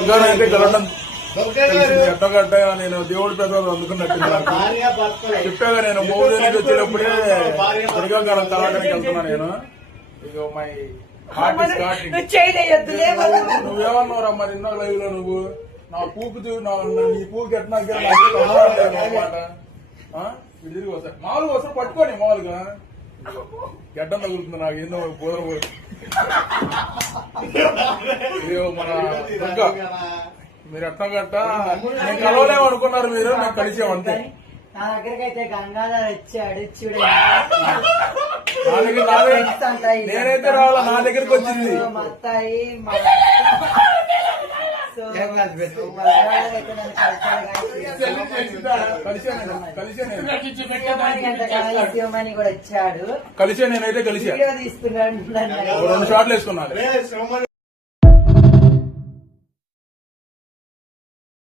అయితే గెలవడం ఎట్టగట్ట నేను దేవుడి ప్రసాదం అందుకున్నట్టు చెప్పాగా నేను మూడు నుంచి వచ్చేటప్పుడే దుర్గాకాలం కళాకారానికి వెళ్తున్నా నేను ఇక మై హార్ట్ ఇస్ స్టార్టింగ్. నువ్వేమన్నావురా మరి ఇందాక లైవ్ లో నువ్వు నా పూకు నీ పూకి ఎట్లా అనమాట తిరిగి వస్తాయి మామూలుగా వస్తారు పట్టుకోండి మామూలుగా గడ్డం తగులుతుంది నాకు ఏందో బోధన మన దుర్గా మీరు ఎట్లా గట్ట నేను కలవలేము అనుకున్నారు మీరు నాకు కలిసాం అంతే. నా దగ్గరికి అయితే గంగాధర్ వచ్చాడు నేనైతే రావాలా నా దగ్గరికి వచ్చింది శివమణి కూడా వచ్చాడు కలిసే నేనైతే కలిసా తీసుకున్నాడు 2 షాట్లు వేసుకున్నాను.